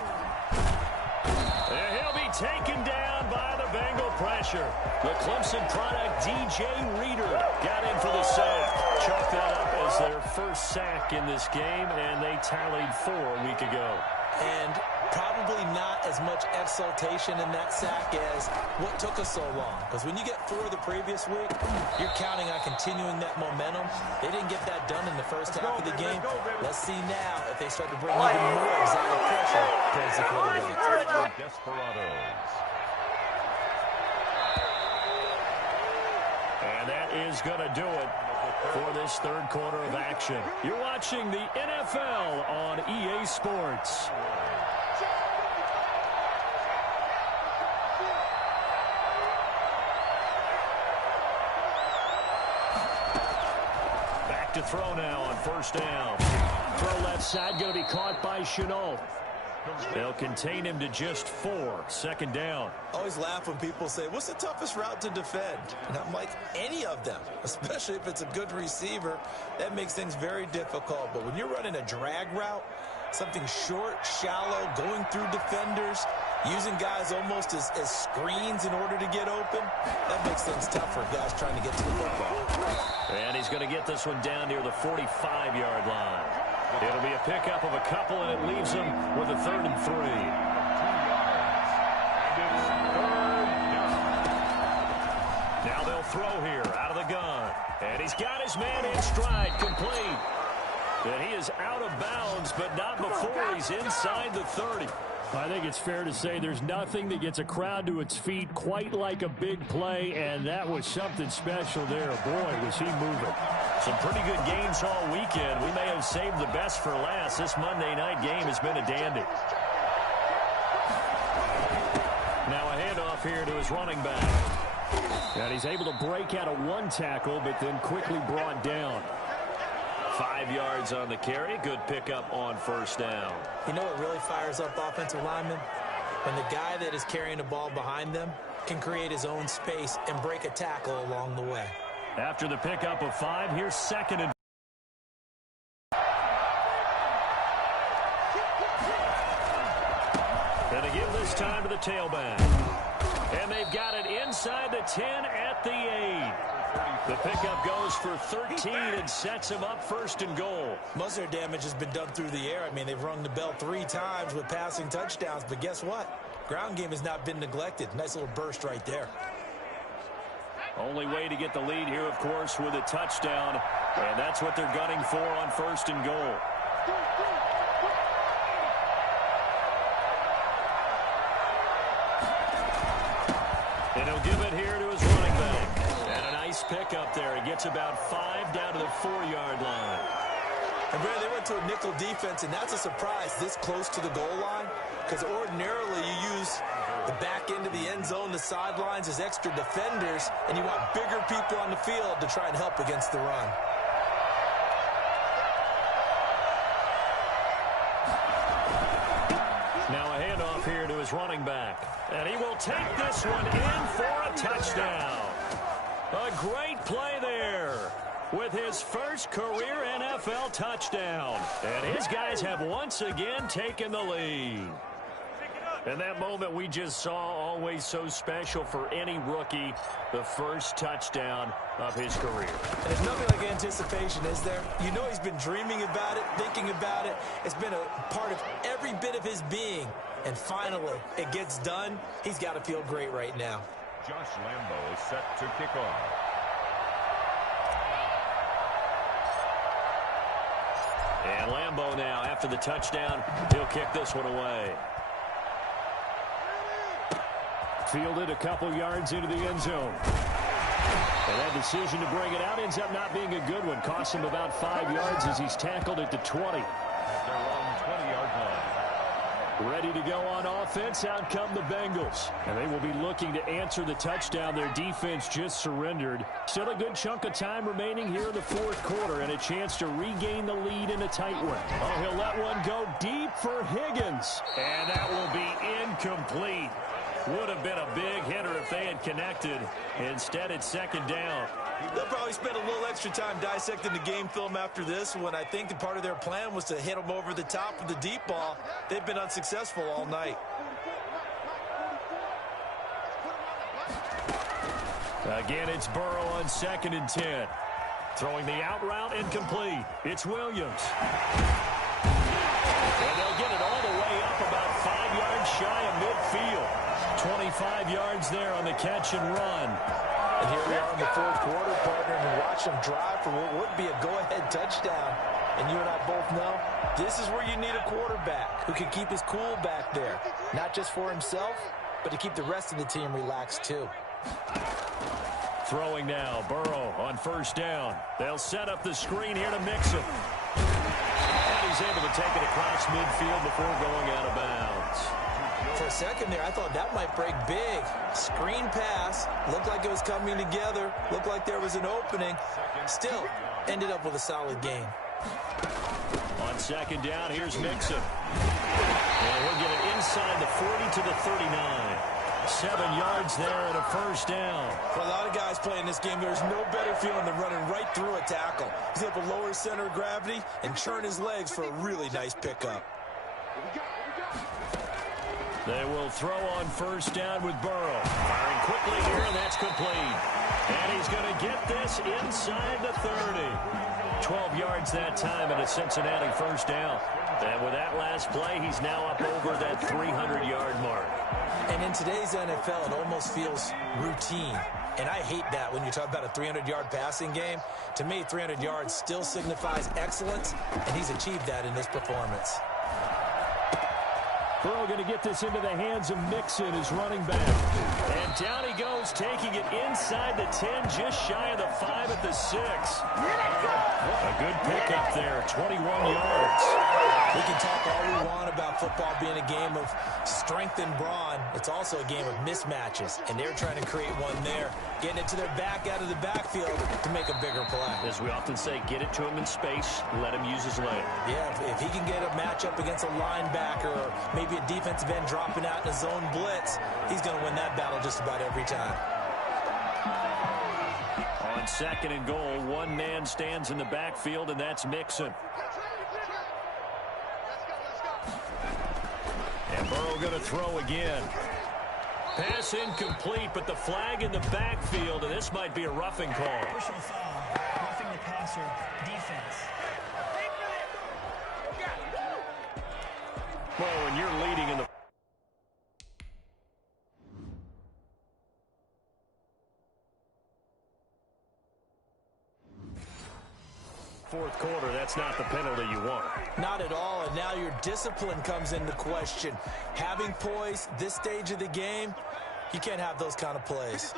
And he'll be taken down by the Bengal pressure. The Clemson product, DJ Reader, got in for the sack. Chalk that up as their first sack in this game, and they tallied 4 a week ago. And probably not as much exultation in that sack as what took us so long. Because when you get 4 the previous week, you're counting on continuing that momentum. They didn't get that done in the first half of the game. Let's see now if they start to bring even more exotic pressure towards the quarterback. Desperados. And that is going to do it for this third quarter of action. You're watching the NFL on EA Sports. Back to throw now on first down. Throw left side, going to be caught by Chenault. They'll contain him to just 4. Second down. I always laugh when people say, what's the toughest route to defend? And I'm like, any of them, especially if it's a good receiver. That makes things very difficult. But when you're running a drag route, something short, shallow, going through defenders, using guys almost as screens in order to get open, that makes things tough for guys trying to get to the football. And he's going to get this one down near the 45-yard line. It'll be a pickup of a couple, and it leaves him with a 3rd and 3. Now they'll throw here out of the gun. And he's got his man in stride, complete. And he is out of bounds, but not before he's inside the 30. I think it's fair to say there's nothing that gets a crowd to its feet quite like a big play, and that was something special there. Boy, was he moving. Some pretty good games all weekend. We may have saved the best for last. This Monday night game has been a dandy. Now a handoff here to his running back. And he's able to break out of 1 tackle, but then quickly brought down. 5 yards on the carry. Good pickup on first down. You know what really fires up offensive linemen? When the guy that is carrying the ball behind them can create his own space and break a tackle along the way. After the pickup of 5, here's 2nd and to give this time to the tailback. And they've got it inside the 10 at the 8. The pickup goes for 13 and sets him up 1st and goal. Most of their damage has been done through the air. I mean, they've rung the bell 3 times with passing touchdowns, but guess what? Ground game has not been neglected. Nice little burst right there. Only way to get the lead here, of course, with a touchdown, and that's what they're gunning for on 1st and goal. And he'll give it here to his running back. And a nice pick up there. He gets about 5 down to the 4-yard line. And Brad, they went to a nickel defense, and that's a surprise this close to the goal line, because ordinarily you use the back end of the end zone, the sidelines as extra defenders, and you want bigger people on the field to try and help against the run. Now a handoff here to his running back. And he will take this one in for a touchdown. A great play there with his first career NFL touchdown. And his guys have once again taken the lead. And that moment we just saw, always so special for any rookie, the first touchdown of his career. And there's nothing like anticipation, is there? You know he's been dreaming about it, thinking about it. It's been a part of every bit of his being. And finally, it gets done. He's got to feel great right now. Josh Lambo is set to kick off. And Lambo now, after the touchdown, he'll kick this one away. Fielded a couple yards into the end zone. And that decision to bring it out ends up not being a good one. Costs him about 5 yards as he's tackled at the 20. They're on 20-yard line. Ready to go on offense. Out come the Bengals. And they will be looking to answer the touchdown. Their defense just surrendered. Still a good chunk of time remaining here in the 4th quarter and a chance to regain the lead in a tight one. Oh, he'll let one go deep for Higgins. And that will be incomplete. Would have been a big hitter if they had connected. Instead, it's 2nd down. They'll probably spend a little extra time dissecting the game film after this one. I think the part of their plan was to hit them over the top of the deep ball. They've been unsuccessful all night. Again, it's Burrow on 2nd and 10. Throwing the out route incomplete. It's Williams. And they'll get it all the way up about 5 shy of midfield. 25 yards there on the catch and run. And here we are in the fourth quarter, partner, and watch them drive for what would be a go-ahead touchdown. And you and I both know this is where you need a quarterback who can keep his cool back there. Not just for himself, but to keep the rest of the team relaxed too. Throwing now, Burrow on first down. They'll set up the screen here to mix him. And he's able to take it across midfield before going out of bounds. For a second there, I thought that might break big. Screen pass. Looked like it was coming together. Looked like there was an opening. Still, ended up with a solid gain. On second down, here's Mixon. And he'll get it inside the 40 to the 39. 7 yards there and a first down. For a lot of guys playing this game, there's no better feeling than running right through a tackle. He's able to lower his center of gravity and churn his legs for a really nice pickup. They will throw on first down with Burrow. Firing quickly here, and that's complete. And he's going to get this inside the 30. 12 yards that time and a Cincinnati first down. And with that last play, he's now up over that 300-yard mark. And in today's NFL, it almost feels routine. And I hate that when you talk about a 300-yard passing game. To me, 300 yards still signifies excellence, and he's achieved that in this performance. Burrow going to get this into the hands of Mixon, his running back. And down he goes, taking it inside the 10, just shy of the 5 at the 6. A good pickup there, 21 yards. We can talk all we want about football being a game of strength and brawn. It's also a game of mismatches, and they're trying to create one there, getting it to their back out of the backfield to make a bigger play. As we often say, get it to him in space, let him use his leg. Yeah, if he can get a matchup against a linebacker or maybe a defensive end dropping out in a zone blitz, he's going to win that battle just about every time. On second and goal, one man stands in the backfield, and that's Mixon. And Burrow going to throw again. Pass incomplete, but the flag in the backfield, and this might be a roughing call. Personal foul, roughing the passer, defense. Well, when you're leading in the fourth quarter, that's not the penalty you want. Not at all, and now your discipline comes into question. Having poise this stage of the game, you can't have those kind of plays.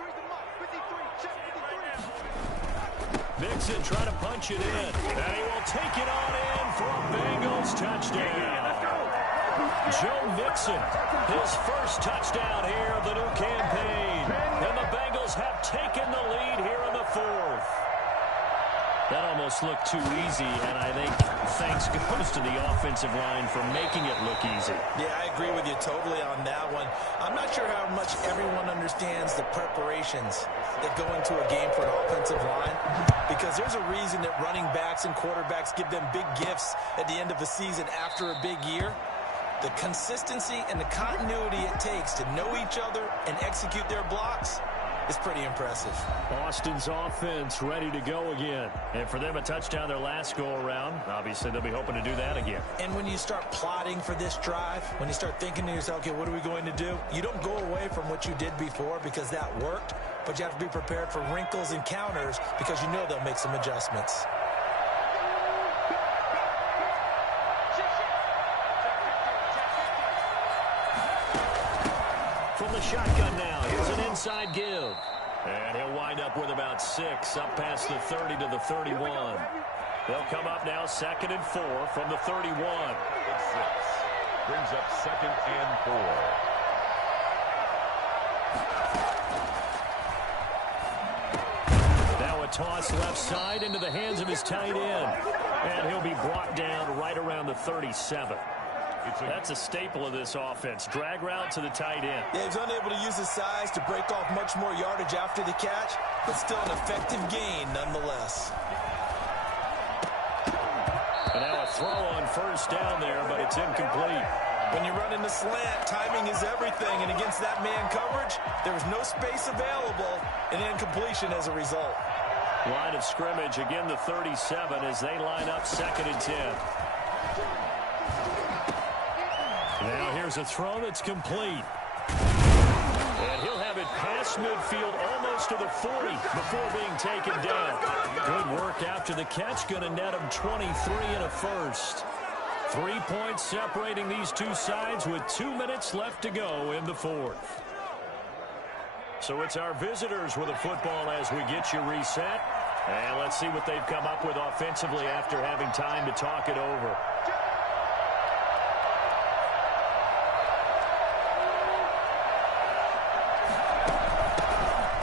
Mixon trying to punch it in, and he will take it on in for a Bengals touchdown. Joe Mixon, his first touchdown here of the new campaign, and the Bengals have taken the lead here in the fourth. That almost looked too easy, and I think thanks goes to the offensive line for making it look easy. Yeah, I agree with you totally on that one. I'm not sure how much everyone understands the preparations that go into a game for an offensive line, because there's a reason that running backs and quarterbacks give them big gifts at the end of the season after a big year. The consistency and the continuity it takes to know each other and execute their blocks is pretty impressive. Austin's offense ready to go again. And for them, a touchdown their last go-around. Obviously, they'll be hoping to do that again. And when you start plotting for this drive, when you start thinking to yourself, okay, what are we going to do? You don't go away from what you did before because that worked, but you have to be prepared for wrinkles and counters because you know they'll make some adjustments. From the shotgun now, here's an inside give. And he'll wind up with about 6, up past the 30 to the 31. They'll come up now 2nd and 4 from the 31. 6 brings up 2nd and 4. Now a toss left side into the hands of his tight end. And he'll be brought down right around the 37. That's a staple of this offense. Drag route to the tight end. Yeah, he's unable to use his size to break off much more yardage after the catch, but still an effective gain nonetheless. And now a throw on first down there, but it's incomplete. When you run in the slant, timing is everything, and against that man coverage, there was no space available, and incompletion as a result. Line of scrimmage, again the 37 as they line up 2nd and 10. Now here's a throw that's complete. And he'll have it past midfield almost to the 40 before being taken down. Good work after the catch. Going to net him 23 and a first. 3 points separating these two sides with 2 minutes left to go in the fourth. So it's our visitors with a football as we get you reset. And let's see what they've come up with offensively after having time to talk it over.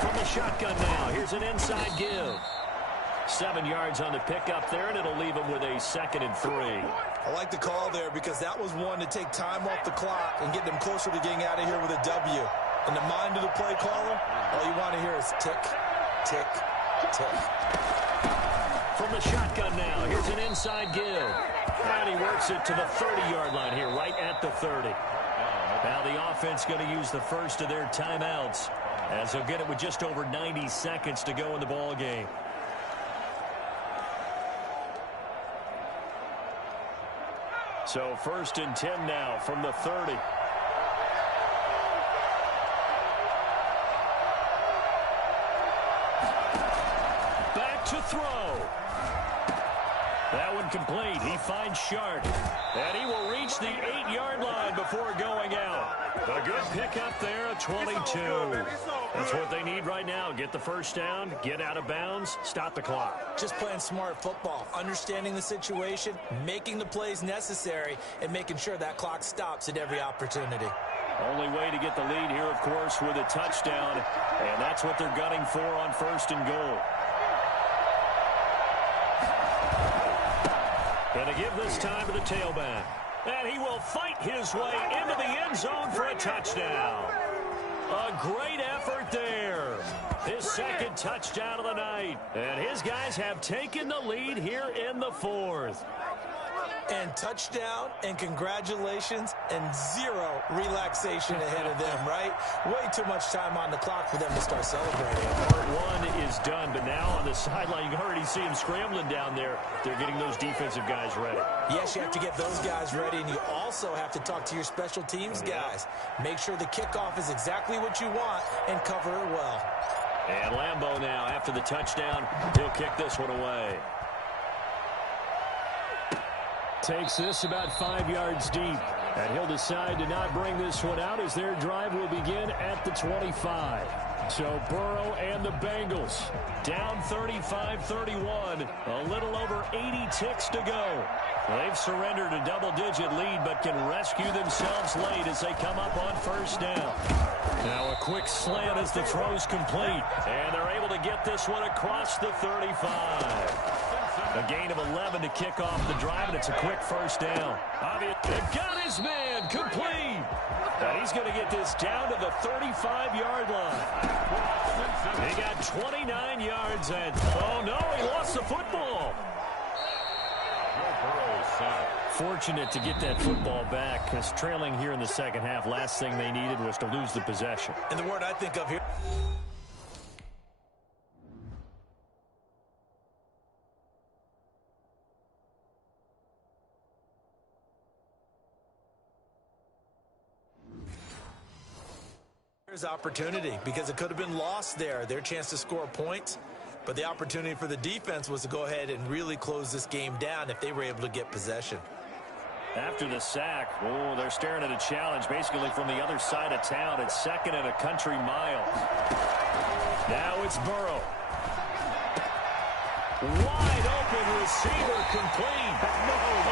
From the shotgun now, here's an inside give. 7 yards on the pickup there, and it'll leave him with a 2nd and 3. I like the call there because that was one to take time off the clock and get them closer to getting out of here with a W. In the mind of the play caller, all you want to hear is tick, tick, tick. From the shotgun now, here's an inside give. And he works it to the 30-yard line here, right at the 30. Now the offense going to use the first of their timeouts, as they'll get it with just over 90 seconds to go in the ball game. So 1st and 10 now from the 30. Back to throw. That one complete. He finds Sharp. And he will reach the 8-yard line before going out. A good pickup there, a 22. That's what they need right now. Get the first down, get out of bounds, stop the clock. Just playing smart football, understanding the situation, making the plays necessary, and making sure that clock stops at every opportunity. Only way to get the lead here, of course, with a touchdown. And that's what they're gunning for on 1st and goal. Going to give this time to the tailback. And he will fight his way into the end zone for a touchdown. A great effort there. His 2nd touchdown of the night. And his guys have taken the lead here in the 4th. And touchdown, and congratulations, and 0 relaxation ahead of them, right? Way too much time on the clock for them to start celebrating. Part 1 is done, but now on the sideline, you can already see him scrambling down there. They're getting those defensive guys ready. Yes, you have to get those guys ready, and you also have to talk to your special teams guys. Make sure the kickoff is exactly what you want and cover it well. And Lambeau now, after the touchdown, he'll kick this one away. Takes this about 5 yards deep. And he'll decide to not bring this one out as their drive will begin at the 25. So Burrow and the Bengals down 35-31. A little over 80 ticks to go. They've surrendered a double-digit lead but can rescue themselves late as they come up on 1st down. Now a quick slant as the throw's complete. And they're able to get this one across the 35. A gain of 11 to kick off the drive, and it's a quick 1st down. They've got his man complete. And he's going to get this down to the 35-yard line. He got 29 yards, and oh no, he lost the football. Fortunate to get that football back, because trailing here in the 2nd half, last thing they needed was to lose the possession. And the word I think of here... There's opportunity because it could have been lost there. Their chance to score points, but the opportunity for the defense was to go ahead and really close this game down if they were able to get possession. After the sack, oh, they're staring at a challenge basically from the other side of town. It's 2nd and a country mile. Now it's Burrow. Wide open receiver complete.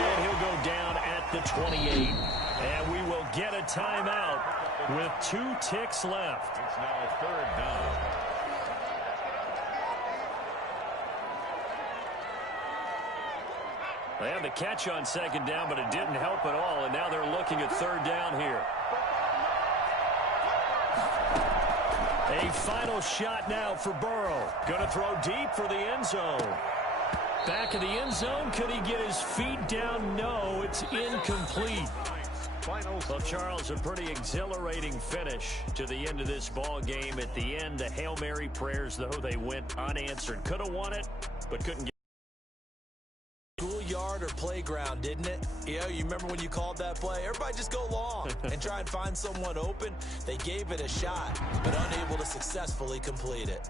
And he'll go down at the 28. And we will get a timeout with 2 ticks left. It's now 3rd down. They had the catch on 2nd down, but it didn't help at all, and now they're looking at 3rd down here. A final shot now for Burrow. Going to throw deep for the end zone. Back of the end zone. Could he get his feet down? No, it's incomplete. Well, Charles, a pretty exhilarating finish to the end of this ball game. At the end, the Hail Mary prayers, though, they went unanswered. Could have won it, but couldn't get Schoolyard or playground, didn't it? You know, you remember when you called that play? Everybody just go long and try and find someone open. They gave it a shot, but unable to successfully complete it.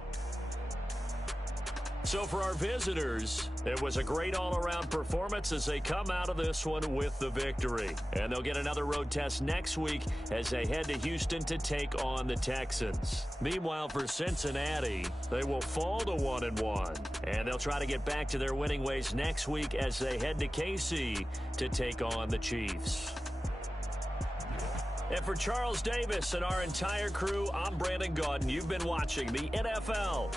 So for our visitors, it was a great all-around performance as they come out of this one with the victory. And they'll get another road test next week as they head to Houston to take on the Texans. Meanwhile, for Cincinnati, they will fall to 1-1. And they'll try to get back to their winning ways next week as they head to KC to take on the Chiefs. And for Charles Davis and our entire crew, I'm Brandon Gaudin. You've been watching the NFL